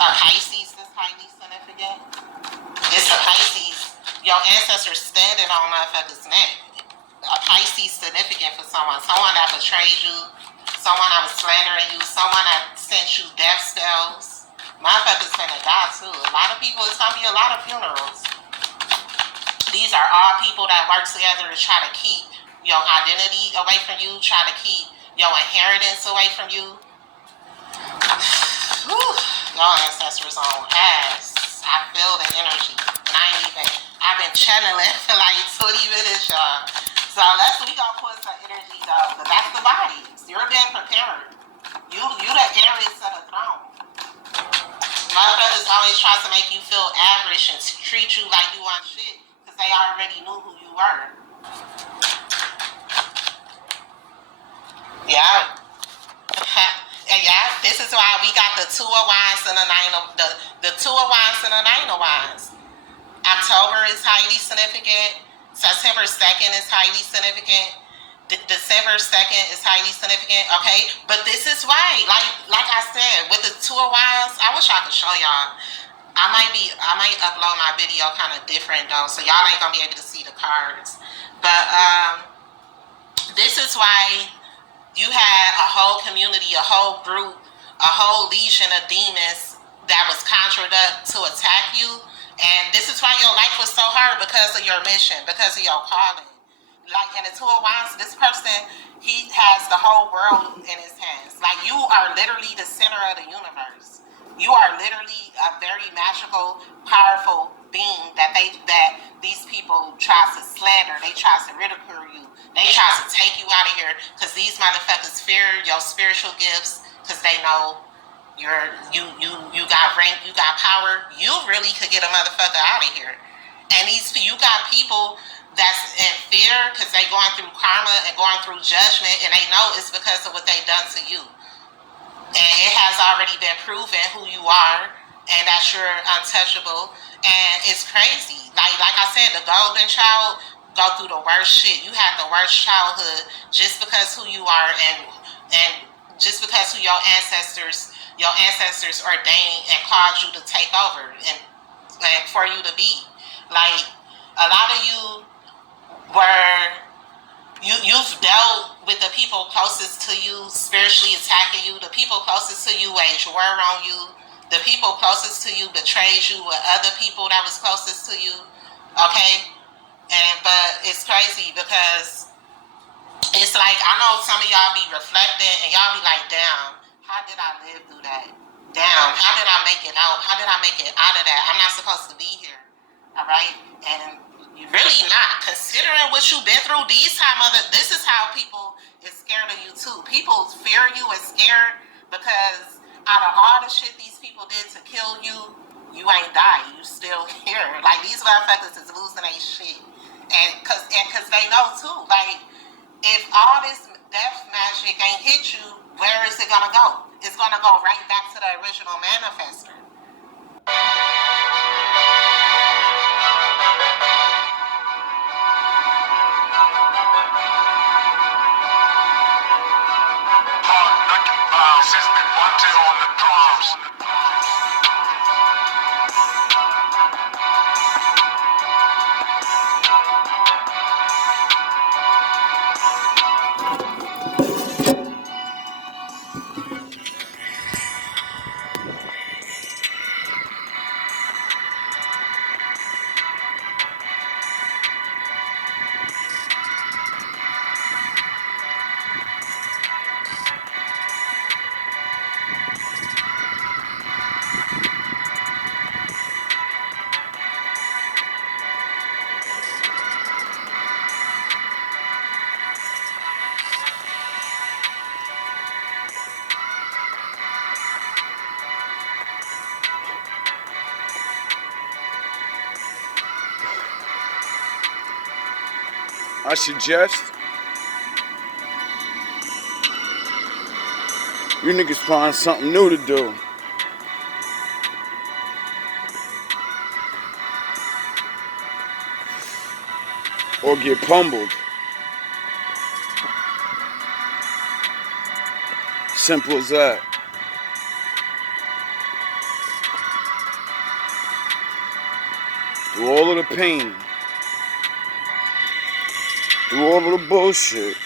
A Pisces is highly significant. It's a Pisces. Your ancestors standing on motherfuckers' neck. A Pisces significant for someone. Someone that betrayed you. Someone that was slandering you. Someone that sent you death spells. Motherfuckers finna die too. A lot of people, it's gonna be a lot of funerals. These are all people that work together to try to keep your identity away from you, try to keep your inheritance away from you. Whew. Your ancestors on ass. I feel the energy. And I've been channeling for like 20 minutes, y'all. So we gonna put some energy though, because that's the bodies. You're being prepared. You the heiress of the throne. Motherfuckers always try to make you feel average and treat you like you want shit, because they already knew who you were. Yeah. And yeah, this is why we got the Two of Wands and the Nine of the Two of Wands and the Nine of Wands. October is highly significant. September 2nd is highly significant. December 2nd is highly significant. Okay, but this is why, like I said, with the Two of Wands, I wish I could show y'all. I might upload my video kind of different though, so y'all ain't gonna be able to see the cards. But this is why you had a whole community, a whole group, a whole legion of demons that was conjured up to attack you. And this is why your life was so hard, because of your mission, because of your calling. Like in the Two of Wands, this person, he has the whole world in his hands. Like, you are literally the center of the universe. You are literally a very magical, powerful being that these people try to slander. They try to ridicule you. They try to take you out of here, because these motherfuckers fear your spiritual gifts, because they know you got rank, you got power. You really could get a motherfucker out of here. And you got people that's in fear because they going through karma and going through judgment, and they know it's because of what they done to you. And it has already been proven who you are, and that you're untouchable. And it's crazy. Like I said, the golden child go through the worst shit. You had the worst childhood just because who you are, and just because who your ancestors ordained and called you to take over and for you to be. Like, a lot of you you've dealt with the people closest to you spiritually attacking you. The people closest to you waged war on you. The people closest to you betrayed you with other people that was closest to you. Okay? But it's crazy, because it's like, I know some of y'all be reflecting and y'all be like, damn, how did I live through that? Damn, how did I make it out? How did I make it out of that? I'm not supposed to be here. All right? And you're really not. Considering what you've been through, this is how people is scared of you too. People fear you and scared because out of all the shit these people did to kill you, you ain't died. You still here. Like, these motherfuckers is losing their shit. And cause they know too, like, if all this death magic ain't hit you, where is it gonna go? It's gonna go right back to the original manifester. On the drums. I suggest you niggas find something new to do. Or get pummeled. Simple as that. through all of the pain, through all of the bullshit,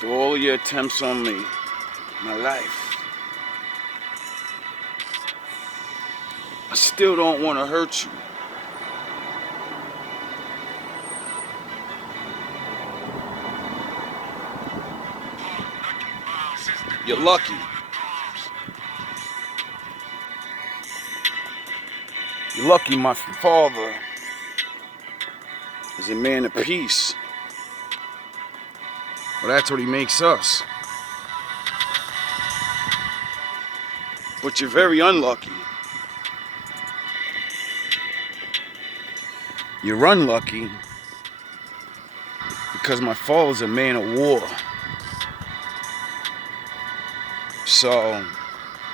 through all of your attempts on me, my life, I still don't want to hurt you. You're lucky. You're lucky my father is a man of peace. Well, that's what he makes us. But you're very unlucky. You're unlucky because my father's a man of war. So,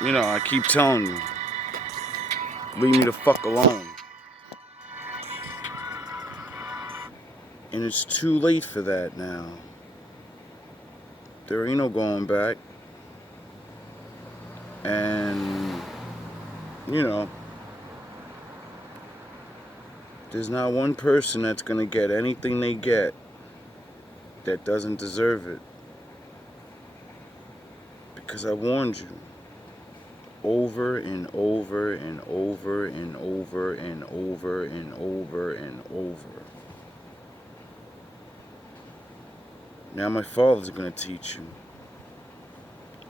you know, I keep telling you, leave me the fuck alone. And it's too late for that now. There ain't no going back. And, you know, there's not one person that's gonna get anything they get that doesn't deserve it. Because I warned you over and over and over and over and over and over and over. Now my father's gonna teach you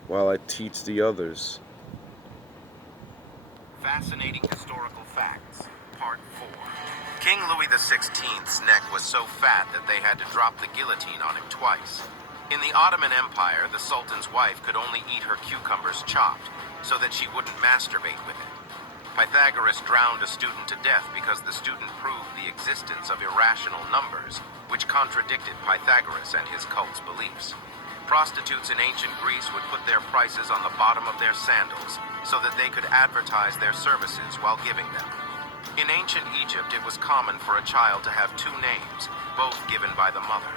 while I teach the others. Fascinating historical facts, part 4. King Louis XVI's neck was so fat that they had to drop the guillotine on him twice. In the Ottoman Empire, the Sultan's wife could only eat her cucumbers chopped, so that she wouldn't masturbate with it. Pythagoras drowned a student to death because the student proved the existence of irrational numbers, which contradicted Pythagoras and his cult's beliefs. Prostitutes in ancient Greece would put their prices on the bottom of their sandals so that they could advertise their services while giving them. In ancient Egypt, it was common for a child to have 2 names, both given by the mother.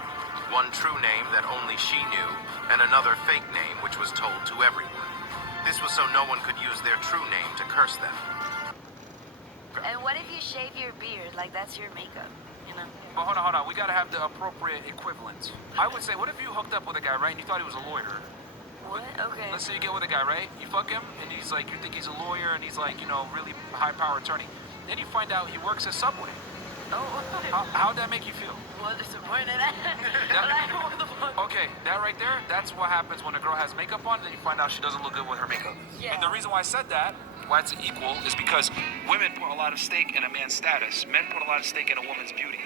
One true name that only she knew, and another fake name which was told to everyone. This was so no one could use their true name to curse them. And what if you shave your beard like that's your makeup, you know? But hold on. We gotta have the appropriate equivalent. I would say, what if you hooked up with a guy, right, and you thought he was a lawyer? What? Okay. Let's say you get with a guy, right? You fuck him, and he's like, you think he's a lawyer, and he's like, you know, really high power attorney. Then you find out he works at Subway. Oh, How'd that make you feel? well, disappointed. Like, what the fuck? Okay, that right there, that's what happens when a girl has makeup on, and then you find out she doesn't look good with her makeup. Yeah. And the reason why I said that, why it's equal, is because women put a lot of stake in a man's status. Men put a lot of stake in a woman's beauty.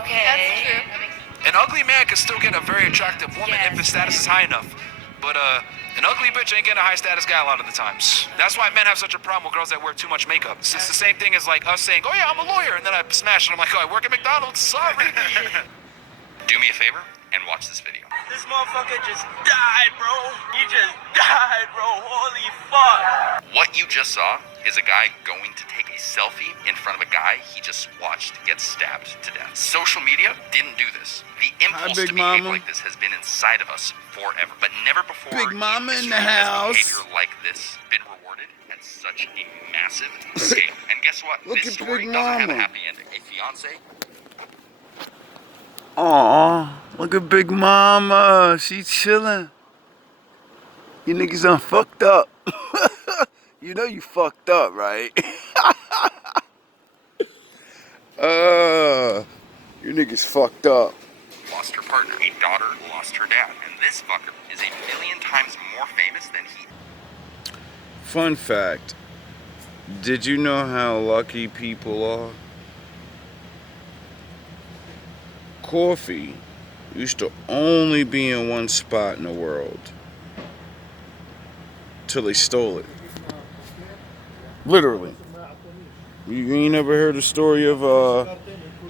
Okay. That's true. An ugly man can still get a very attractive woman if his status is high enough. But an ugly bitch ain't getting a high status guy a lot of the times. That's why men have such a problem with girls that wear too much makeup. It's the same thing as like us saying, oh yeah, I'm a lawyer, and then I smash and I'm like, oh, I work at McDonald's, sorry. Do me a favor and watch this video. This motherfucker just died, bro. He just died, bro. Holy fuck. What you just saw is a guy going to take a selfie in front of a guy he just watched get stabbed to death. Social media didn't do this. The impulse Big to behave Mama. like this has been inside of us forever, but never before Big Mama in history the has house. behavior like this been rewarded at such a massive scale. And guess what? Look This at story Big doesn't have a Mama. happy ending. A fiance. Aw, look at Big Mama. She chilling. You niggas done fucked up. You know you fucked up, right? You niggas fucked up. Lost her partner. A daughter lost her dad. And this fucker is a million times more famous than he. Fun fact. Did you know how lucky people are? Coffee used to only be in one spot in the world. Till they stole it. Literally. You ain't never heard the story of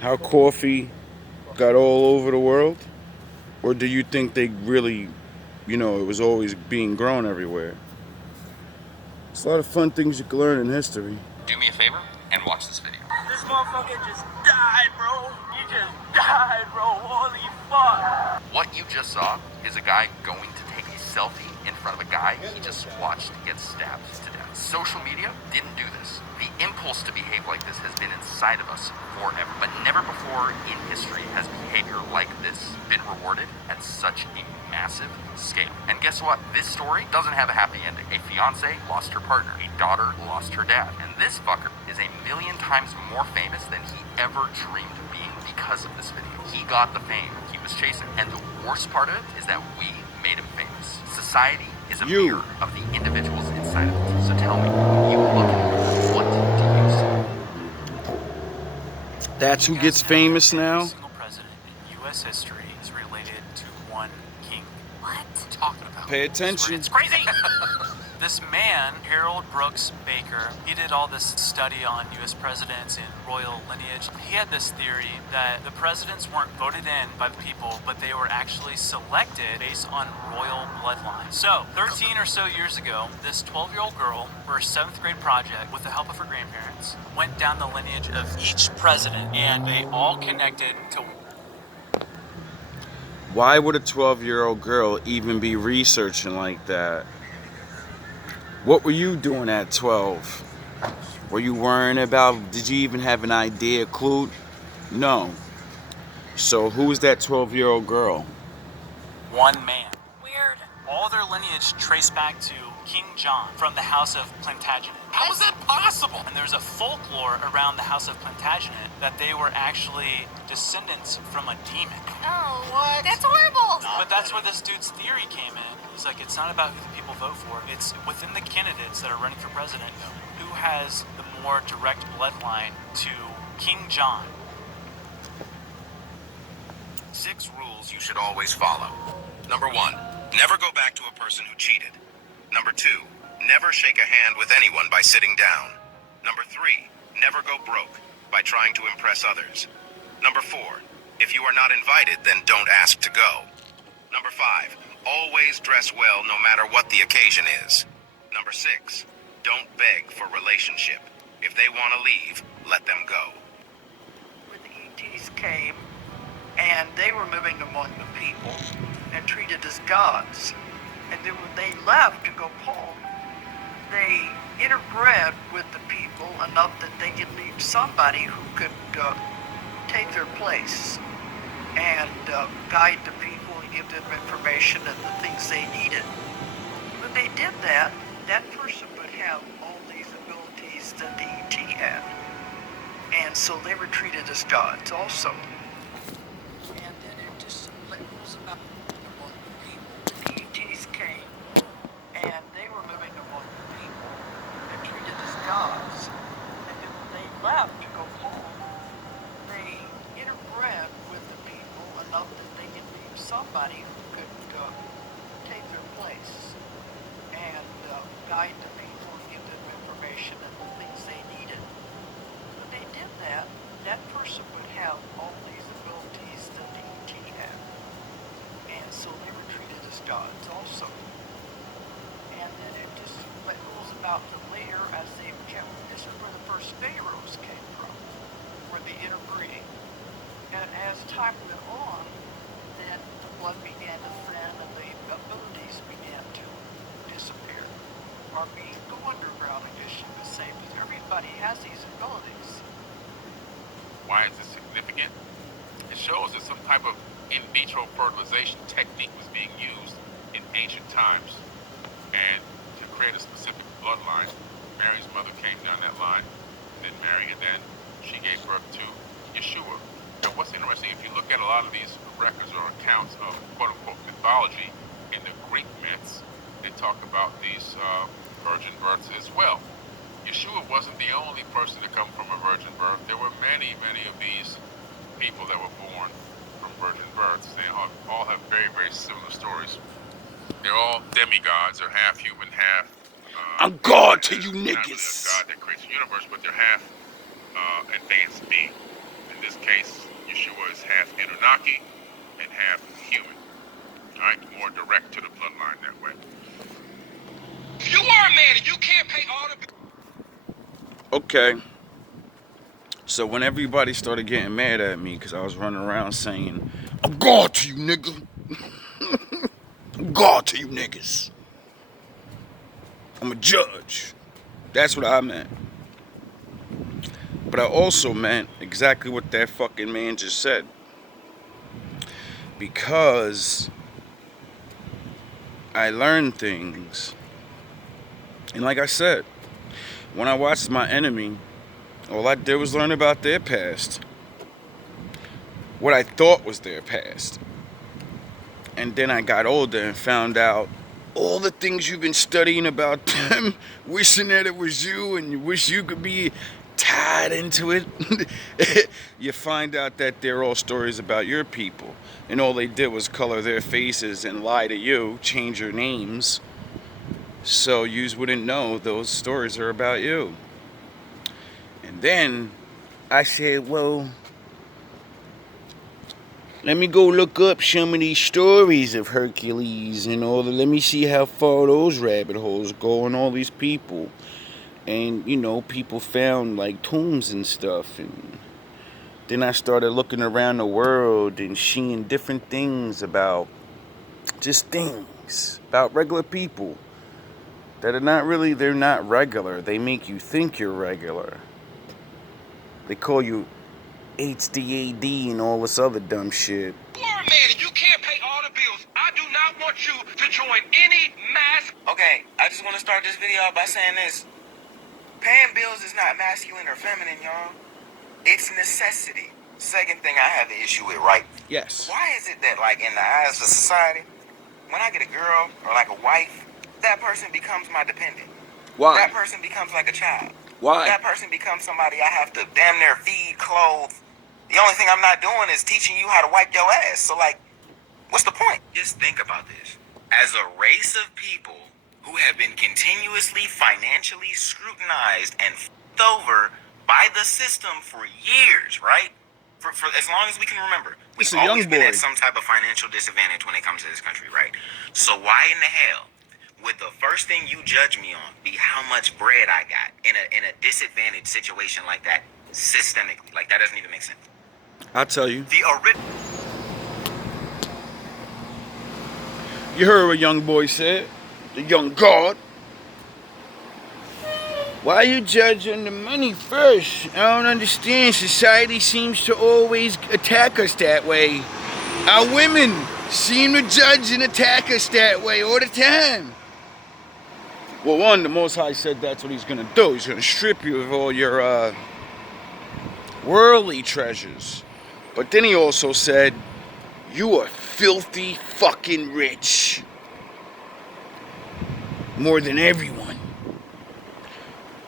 how coffee got all over the world? Or do you think they really, you know, it was always being grown everywhere? It's a lot of fun things you can learn in history. Do me a favor and watch this video. This motherfucker just died, bro. He just died, bro. Holy fuck. What you just saw is a guy going to take a selfie in front of a guy he just watched get stabbed to death. Social media didn't do this. The impulse to behave like this has been inside of us forever, but never before in history has behavior like this been rewarded at such a massive scale. And guess what? This story doesn't have a happy ending. A fiance lost her partner. A daughter lost her dad. And this fucker is a million times more famous than he ever dreamed of being because of this video. He got the fame he was chasing. And the worst part of it is that we made him famous. Society is a mirror of the individuals inside of it. So tell me, when you look at it, what do you see? That's who gets famous now? Every single president in U.S. history is related to one king. What? Talking about. Pay attention. It's crazy. This man, Harold Brooks Baker, he did all this study on U.S. presidents and royal lineage. He had this theory that the presidents weren't voted in by the people, but they were actually selected based on royal bloodline. So, 13 or so years ago, this 12-year-old girl, for her 7th grade project, with the help of her grandparents, went down the lineage of each president, and they all connected to. Why would a 12-year-old girl even be researching like that? What were you doing at 12? Were you worrying about, did you even have an idea, clue? No. So who's that 12-year-old girl? One man. Weird. All their lineage traced back to King John from the House of Plantagenet. How is that possible? And there's a folklore around the House of Plantagenet that they were actually descendants from a demon. Oh, what? That's horrible. But that's where this dude's theory came in. He's like, it's not about who the people vote for. It's within the candidates that are running for president who has the more direct bloodline to King John. 6 rules you should always follow. Number 1, never go back to a person who cheated. Number 2, never shake a hand with anyone by sitting down. Number 3, never go broke by trying to impress others. Number 4, if you are not invited, then don't ask to go. Number 5, always dress well no matter what the occasion is. Number 6, don't beg for relationship. If they want to leave, let them go. When the ETs came, and they were moving among the people and treated as gods. And then when they left to go home, they interbred with the people enough that they could leave somebody who could take their place and guide the people and give them information and the things they needed. When they did that, that person would have all these abilities that the ET had. And so they were treated as gods also. And then it just was about among the people. The ETs came, and they were moving among the people and treated as gods. And then when they left to go home, they interbred with the people enough that they could leave somebody who could take their place and guide the people and give them information and the things they needed. When they did that, that person would have all these abilities that the ET had. And so they were treated as gods also. And then it just goes about the later as they became, this is where the first pharaohs came from, were the interbreeding. And as time went on, then the blood began to thin and the abilities began to disappear. Or go underground, I guess you could say, because everybody has these abilities. Why is this significant? It shows that some type of in vitro fertilization technique was being used in ancient times. And to create a specific bloodline, Mary's mother came down that line, then Mary, and then she gave birth to Yeshua. Now what's interesting, if you look at a lot of these records or accounts of quote-unquote mythology in the Greek myths, they talk about these virgin births as well. Yeshua wasn't the only person to come from a virgin birth. There were many, many of these people that were born from virgin births. They all have very, very similar stories. They're all demigods. They're half human, half... I'm God to you not really a niggas. God that creates the universe, but they're half advanced being. In this case, Yeshua is half Anunnaki and half human. All right, more direct to the bloodline that way. If you are a man and you can't pay all the... Okay. So when everybody started getting mad at me because I was running around saying, I'm God to you, nigga. I'm God to you niggas. I'm a judge. That's what I meant. But I also meant exactly what that fucking man just said. Because I learned things. And like I said, when I watched My Enemy, all I did was learn about their past. What I thought was their past. And then I got older and found out all the things you've been studying about them, wishing that it was you, and you wish you could be tied into it. You find out that they're all stories about your people. And all they did was color their faces and lie to you, change your names. So you wouldn't know those stories are about you. And then I said, well, let me go look up some of these stories of Hercules and all. Let me see how far those rabbit holes go and all these people. And, you know, people found like tombs and stuff. And then I started looking around the world and seeing different things about just things about regular people that are not really, they're not regular. They make you think you're regular. They call you HDAD and all this other dumb shit. You are a man and you can't pay all the bills. I do not want you to join any mass. Okay, I just want to start this video out by saying this. Paying bills is not masculine or feminine, y'all. It's necessity. Second thing I have the issue with, right? Yes. Why is it that, like, in the eyes of society, when I get a girl or, like, a wife, that person becomes my dependent? Why? That person becomes like a child. Why? That person becomes somebody I have to damn near feed, clothe. The only thing I'm not doing is teaching you how to wipe your ass. So, like, what's the point? Just think about this. As a race of people who have been continuously financially scrutinized and f***ed over by the system for years, right? For as long as we can remember. We've always been at some type of financial disadvantage when it comes to this country, right? So why in the hell would the first thing you judge me on be how much bread I got in a disadvantaged situation like that systemically? Like, that doesn't even make sense. I'll tell you. The You heard what young boy said. The young god. Why are you judging the money first? I don't understand. Society seems to always attack us that way. Our women seem to judge and attack us that way all the time. Well, one, the Most High said that's what he's going to do. He's going to strip you of all your worldly treasures. But then he also said, you are filthy fucking rich. More than everyone.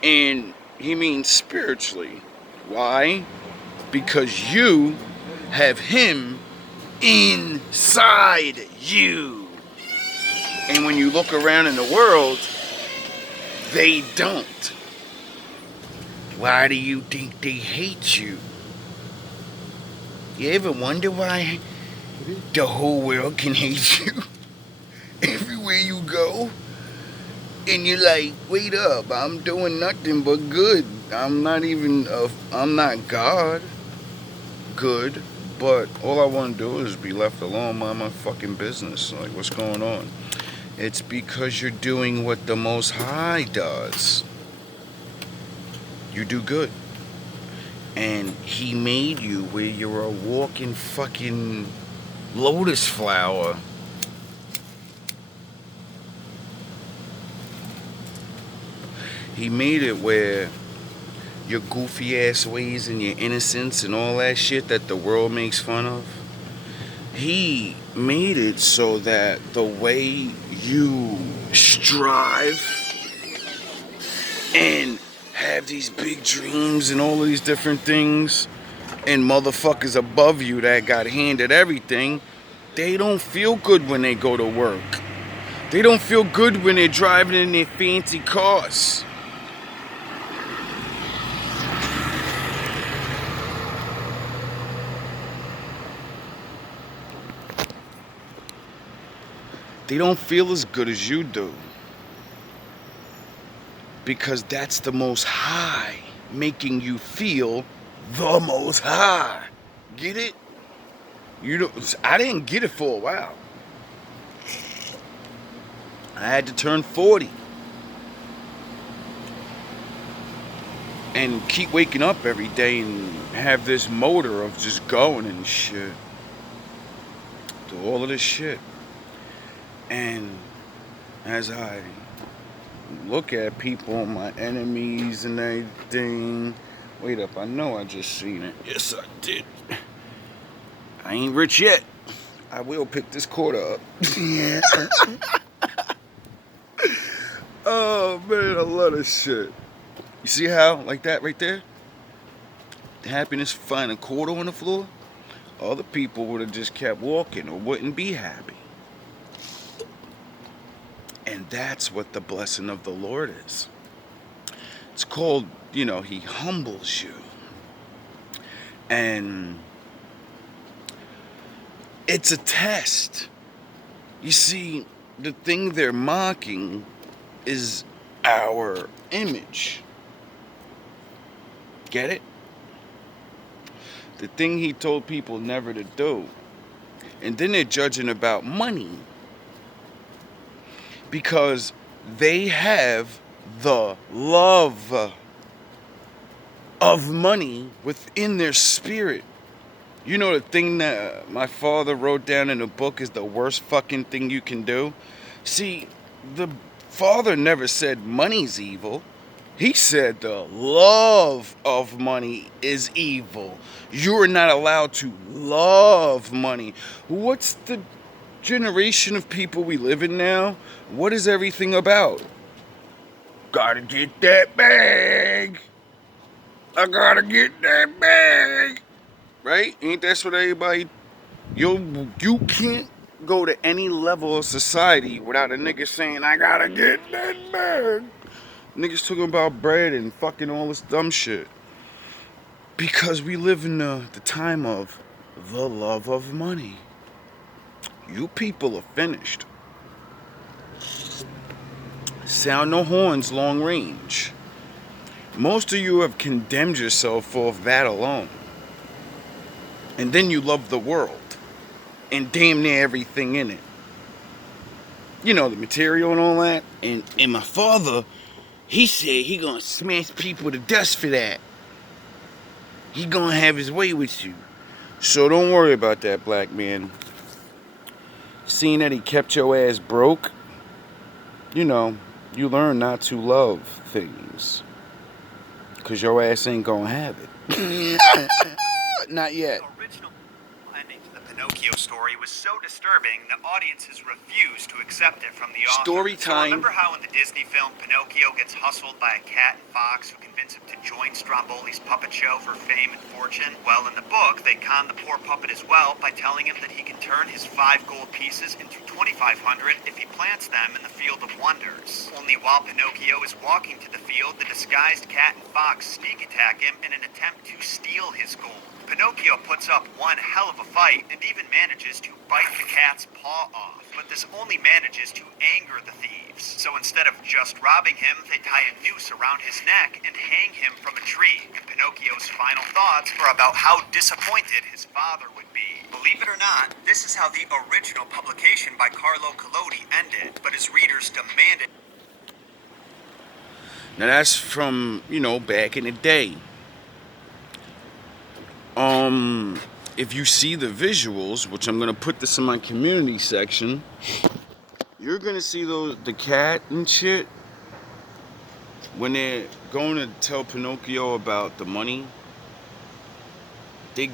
And he means spiritually. Why? Because you have him inside you. And when you look around in the world, they don't. Why do you think they hate you? You ever wonder why the whole world can hate you? Everywhere you go. And you're like, wait up, I'm doing nothing but good. I'm not God. Good. But all I want to do is be left alone, mind my fucking business. Like, what's going on? It's because you're doing what the Most High does. You do good. And he made you where you're a walking fucking lotus flower. He made it where your goofy ass ways and your innocence and all that shit that the world makes fun of, he made it so that the way you strive and have these big dreams and all of these different things, and motherfuckers above you that got handed everything, they don't feel good when they go to work. They don't feel good when they're driving in their fancy cars. They don't feel as good as you do. Because that's the Most High making you feel the Most High. Get it? I didn't get it for a while. I had to turn 40. and keep waking up every day and have this motor of just going and shit. Do all of this shit. And as I look at people, my enemies and everything. Wait up, I know I just seen it. Yes, I did. I ain't rich yet. I will pick this quarter up. Oh, man, I love this shit. You see how, like that right there? The happiness find a quarter on the floor? Other people would have just kept walking or wouldn't be happy. And that's what the blessing of the Lord is. It's called, you know, he humbles you. And it's a test. You see, the thing they're mocking is our image. Get it? The thing he told people never to do. And then they're judging about money. Because they have the love of money within their spirit. You know, the thing that my father wrote down in a book is the worst fucking thing you can do? See, the father never said money's evil. He said the love of money is evil. You're not allowed to love money. What's the generation of people we live in now? What is everything about? Gotta get that bag. I gotta get that bag. Right? Ain't that what everybody... You can't go to any level of society without a nigga saying, I gotta get that bag. Niggas talking about bread and fucking all this dumb shit. Because we live in the time of the love of money. You people are finished. Sound no horns long range. Most of you have condemned yourself for that alone. And then you love the world. And damn near everything in it. You know, the material and all that. And my father, he said he gonna smash people to dust for that. He gonna have his way with you. So don't worry about that, black man. Seeing that he kept your ass broke, you know, you learn not to love things. Because your ass ain't gonna have it. Not yet. The original ending to the Pinocchio story was so disturbing that audiences refused to accept it from the author. Story So time. remember how in the Disney film Pinocchio gets hustled by a cat and fox who convince him to join Stromboli's puppet show for fame and fortune? Well, in the book, they con the poor puppet as well by telling him that he can turn his 5 gold pieces into 2,500 if he plants them in the Field of Wonders. Only while Pinocchio is walking to the field, the disguised cat and fox sneak attack him in an attempt to steal his gold. Pinocchio puts up one hell of a fight and even manages to bite the cat's paw off, but this only manages to anger the thieves. So instead of just robbing him, they tie a noose around his neck and hang him from a tree. And Pinocchio's final thoughts are about how disappointed his father would be. Believe it or not, this is how the original publication by Carlo Collodi ended, but his readers demanded. Now that's from, you know, back in the day. If you see the visuals, which I'm gonna put this in my community section, you're gonna see the cat and shit when they're going to tell Pinocchio about the money. They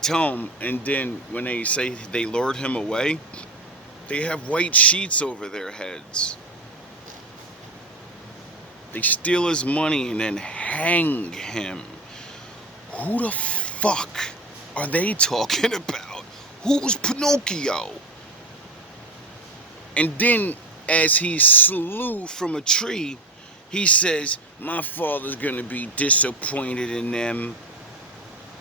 tell him, and then when they say they lured him away, they have white sheets over their heads. They steal his money and then hang him. Who the fuck are they talking about? Who's Pinocchio? And then as he slew from a tree, he says, my father's gonna be disappointed in them.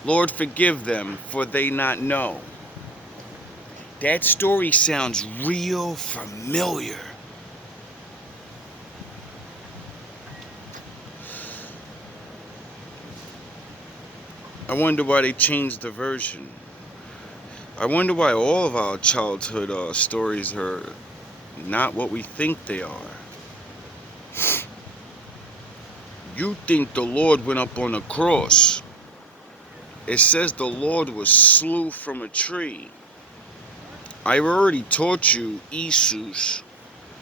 Lord, forgive them, for they not know. That story sounds real familiar. I wonder why they changed the version. I wonder why all of our childhood stories are not what we think they are. You think the Lord went up on a cross. It says the Lord was slew from a tree. I've already taught you Isus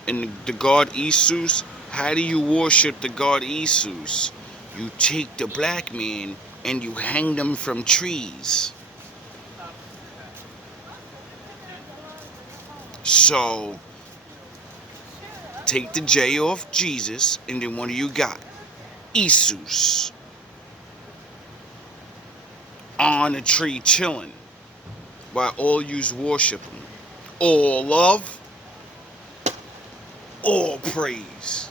and the god Isus. How do you worship the god Isus? You take the black man and you hang them from trees. So, take the J off Jesus, and then what do you got? Isus. On a tree chilling, while all yous worship him. All love, all praise.